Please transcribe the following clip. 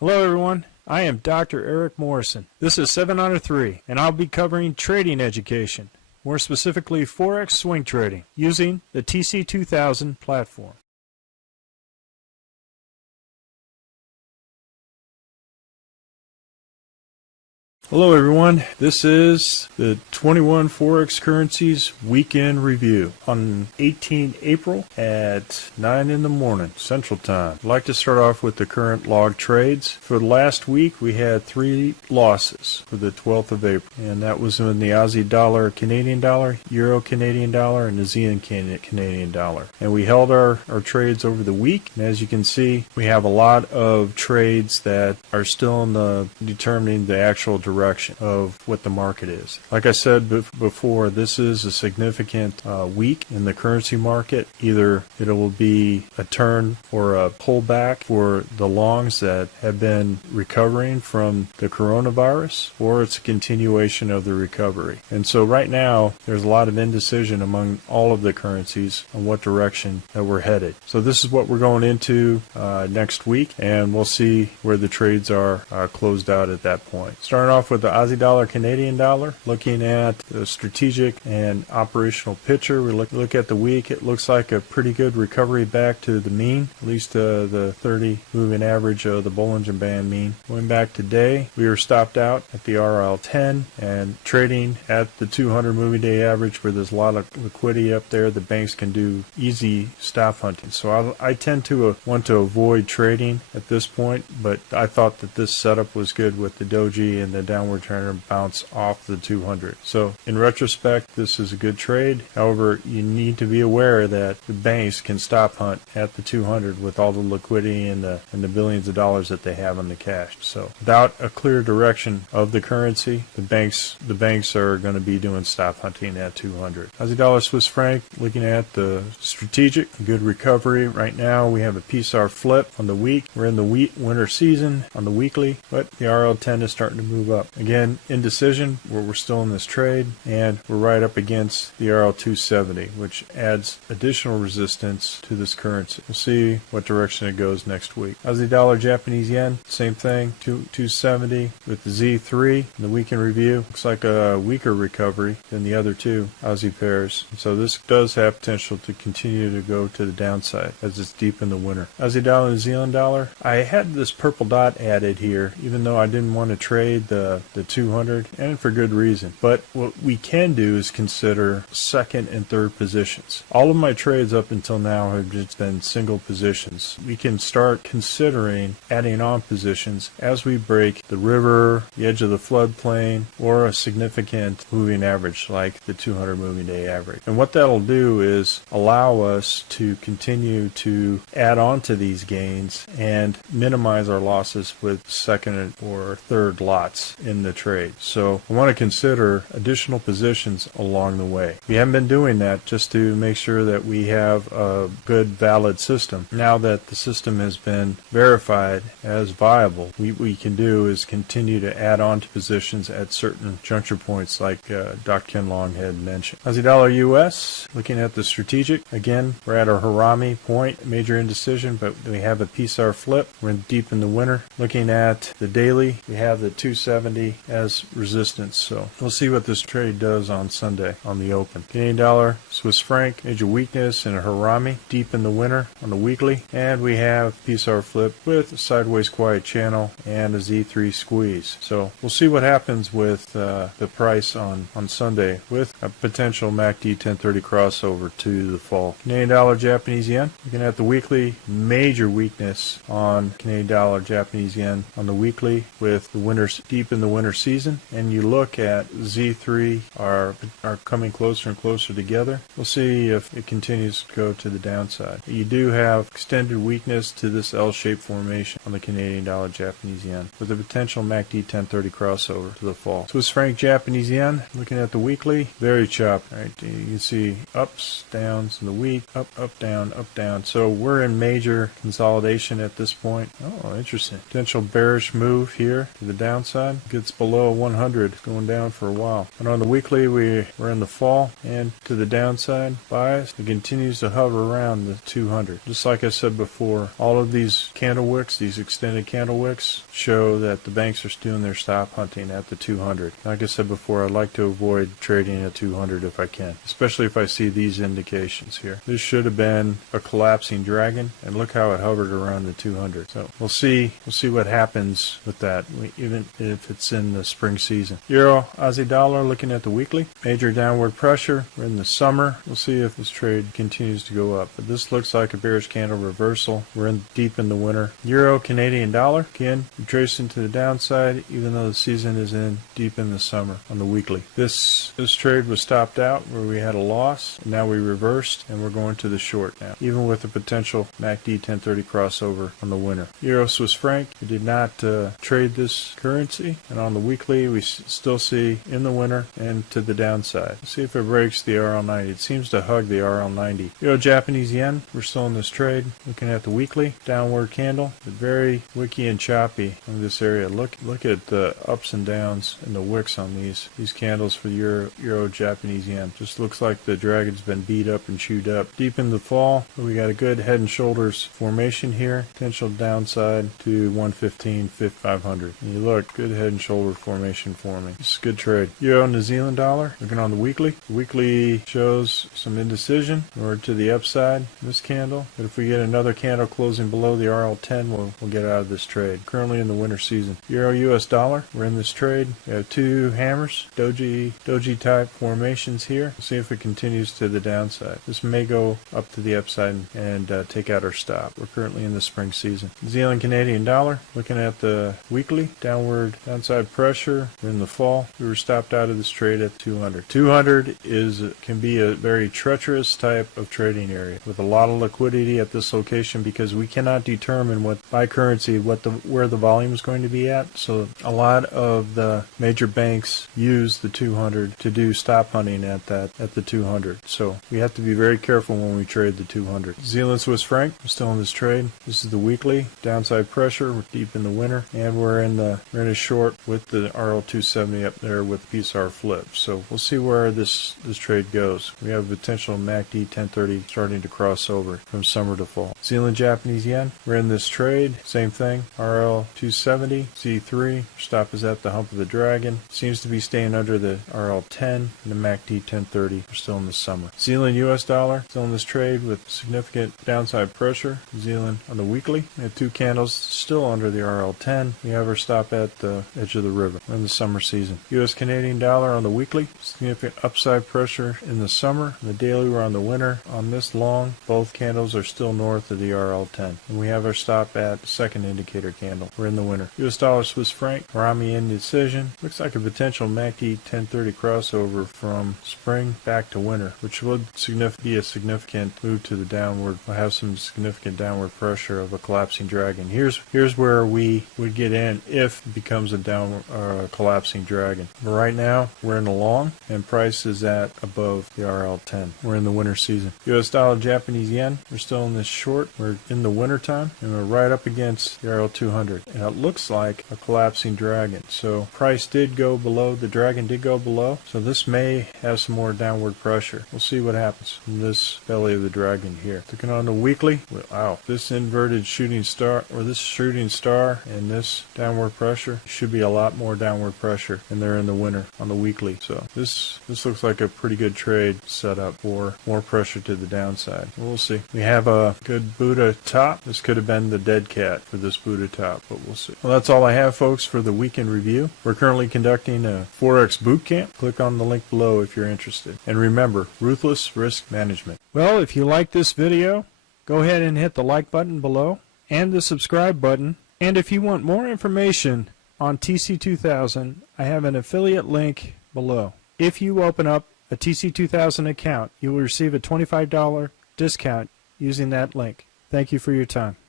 Hello everyone, I am Dr. Eric Morrison. This is 7 Under 3, and I'll be covering trading education, more specifically Forex swing trading, using the TC2000 platform. Hello everyone, this is the 21 Forex Currencies Weekend Review on 18 April at 9 in the morning Central Time. I'd like to start off with the current log trades. For the last week we had 3 losses for the 12th of April, and that was in the Aussie dollar, Canadian dollar, Euro Canadian dollar, and the Zen Canadian dollar. And we held our trades over the week, and as you can see we have a lot of trades that are still in the determining the actual direction of what the market is. Like I said before, this is a significant week in the currency market. Either it will be a turn or a pullback for the longs that have been recovering from the coronavirus, or it's a continuation of the recovery. And so right now there's a lot of indecision among all of the currencies on what direction that we're headed. So this is what we're going into next week, and we'll see where the trades are closed out at that point. Starting off with the Aussie dollar, Canadian dollar, looking at the strategic and operational picture. We look at the week. It looks like a pretty good recovery back to the mean, at least the 30 moving average of the Bollinger Band mean. Going back today, we were stopped out at the RL10 and trading at the 200 moving day average, where there's a lot of liquidity up there. The banks can do easy stop hunting. So I tend to want to avoid trading at this point, but I thought that this setup was good with the doji and the downward turn and bounce off the 200. So in retrospect, this is a good trade. However, you need to be aware that the banks can stop hunt at the 200 with all the liquidity and the billions of dollars that they have on the cash. So without a clear direction of the currency, the banks are going to be doing stop hunting at 200. Aussie dollar, Swiss franc, looking at the strategic, good recovery. Right now we have a PSR flip on the week. We're in the winter season on the weekly, but the RL10 is starting to move up. Again, indecision, where we're still in this trade, and we're right up against the RL270, which adds additional resistance to this currency. We'll see what direction it goes next week. Aussie dollar, Japanese yen, same thing, 270 with the Z3 in the weekend review. Looks like a weaker recovery than the other two Aussie pairs. So this does have potential to continue to go to the downside as it's deep in the winter. Aussie dollar, New Zealand dollar, I had this purple dot added here, even though I didn't want to trade the 200, and for good reason. But what we can do is consider second and third positions. All of my trades up until now have just been single positions. We can start considering adding on positions as we break the river, the edge of the floodplain, or a significant moving average like the 200 moving day average. And what that'll do is allow us to continue to add on to these gains and minimize our losses with second or third lots in the trade. So I want to consider additional positions along the way. We haven't been doing that just to make sure that we have a good, valid system. Now that the system has been verified as viable, what we can do is continue to add on to positions at certain juncture points, like Dr. Ken Long had mentioned. Aussie dollar US, looking at the strategic. Again, we're at our Harami point, major indecision, but we have a PSR flip. We're deep in the winter. Looking at the daily, we have the 270 as resistance. So we'll see what this trade does on Sunday on the open. Canadian dollar, Swiss franc, major weakness in a Harami, deep in the winter on the weekly. And we have PSR flip with a sideways quiet channel and a Z3 squeeze. So we'll see what happens with the price on Sunday with a potential MACD 1030 crossover to the fall. Canadian dollar, Japanese yen. Looking at the weekly, major weakness on Canadian dollar, Japanese yen on the weekly with the winters deep in the winter season. And you look at Z3 are coming closer and closer together. We'll see if it continues to go to the downside. You do have extended weakness to this L-shaped formation on the Canadian dollar, Japanese yen with a potential MACD 1030 crossover to the fall. Swiss franc, Japanese yen, looking at the weekly, very choppy. Right? You can see ups, downs in the week, up, down, up, down. So we're in major consolidation at this point. Oh, interesting. Potential bearish move here to the downside. gets below 100, going down for a while. And on the weekly, we're in the fall and to the downside bias. It continues to hover around the 200. Just like I said before, all of these candle wicks, these extended candle wicks, show that the banks are doing their stop hunting at the 200. Like I said before, I like to avoid trading at 200 if I can, especially if I see these indications here. This should have been a collapsing dragon, and look how it hovered around the 200. So we'll see what happens with that, even if it's in the spring season. Euro, Aussie dollar, looking at the weekly, major downward pressure. We're in the summer. We'll see if this trade continues to go up, but this looks like a bearish candle reversal. We're deep in the winter. Euro, Canadian dollar, again, we traced into the downside, even though the season is deep in the summer on the weekly. This trade was stopped out where we had a loss, and now we reversed, and we're going to the short now, even with a potential MACD 1030 crossover on the winter. Euro, Swiss franc, we did not trade this currency, and on the weekly we still see in the winter and to the downside. Let's see if it breaks the RL90. It seems to hug the RL90. Euro, Japanese yen, we're still in this trade. Looking at the weekly, downward candle, but very wicky and choppy in this area. Look at the ups and downs in the wicks on these candles for Euro Japanese yen. Just looks like the dragon's been beat up and chewed up. Deep in the fall, we got a good head and shoulders formation here. Potential downside to 115, 500. And you look, good head and shoulder formation forming. It's a good trade. Euro, New Zealand dollar, looking on the weekly. The weekly shows some indecision or to the upside in this candle. But if we get another candle closing below the RL10, we'll get out of this trade. Currently in the winter season. Euro, US dollar, we're in this trade. We have two hammers, doji type formations here. We'll see if it continues to the downside. This may go up to the upside and take out our stop. We're currently in the spring season. New Zealand Canadian dollar, looking at the weekly, downside pressure. We're in the fall. We were stopped out of this trade at 200. 200 can be a very treacherous type of trading area with a lot of liquidity at this location because we cannot determine by currency where the volume is going to be at. So a lot of the major banks use the 200 to do stop hunting at the 200. So we have to be very careful when we trade the 200. New Zealand Swiss franc, we're still in this trade. This is the weekly, downside pressure. We're deep in the winter, and we're in a short with the RL270 up there with the PSR flip. So we'll see where this trade goes. We have a potential MACD 1030 starting to cross over from summer to fall. New Zealand Japanese yen, we're in this trade. Same thing, RL270, C3. Stop is at the hump of the dragon. Seems to be staying under the RL10 and the MACD 1030. We're still in the summer. New Zealand US dollar, still in this trade with significant downside pressure. New Zealand on the weekly. We have two candles still under the RL10. We have our stop at the edge of the river. We're in the summer season. US Canadian dollar on the weekly. Significant upside pressure in the summer. On the daily, we're on the winter. On this long, both candles are still north of the RL10. And we have our stop at the second indicator candle. We're in the winter. US dollar Swiss franc, Rami indecision. Looks like a potential MACD 1030 crossover from spring back to winter, which would be a significant move to the downward. We'll have some significant downward pressure of a collapsing dragon. Here's where we would get in if it becomes a collapsing dragon. But right now, we're in the long, and price is at above the RL10. We're in the winter season. US dollar Japanese yen, we're still in this short. We're in the winter time, and we're right up against the RL200. And it looks like a collapsing dragon. So price did go below, the dragon did go below. So this may have some more downward pressure. We'll see what happens from this belly of the dragon here. Looking on the weekly, wow, this inverted shooting star, or this shooting star and this downward pressure should be a lot more downward pressure than there in the winter on the weekly. So this looks like a pretty good trade set up for more pressure to the downside. We'll see. We have a good Buddha top. This could have been the dead cat for this Buddha top, but we'll see. Well, that's all I have, folks, for the weekend review. We're currently conducting a Forex boot camp. Click on the link below if you're interested. And remember, ruthless risk management. Well, if you like this video, go ahead and hit the like button below and the subscribe button. And if you want more information on TC2000, I have an affiliate link below. If you open up a TC2000 account, you will receive a $25 discount using that link. Thank you for your time.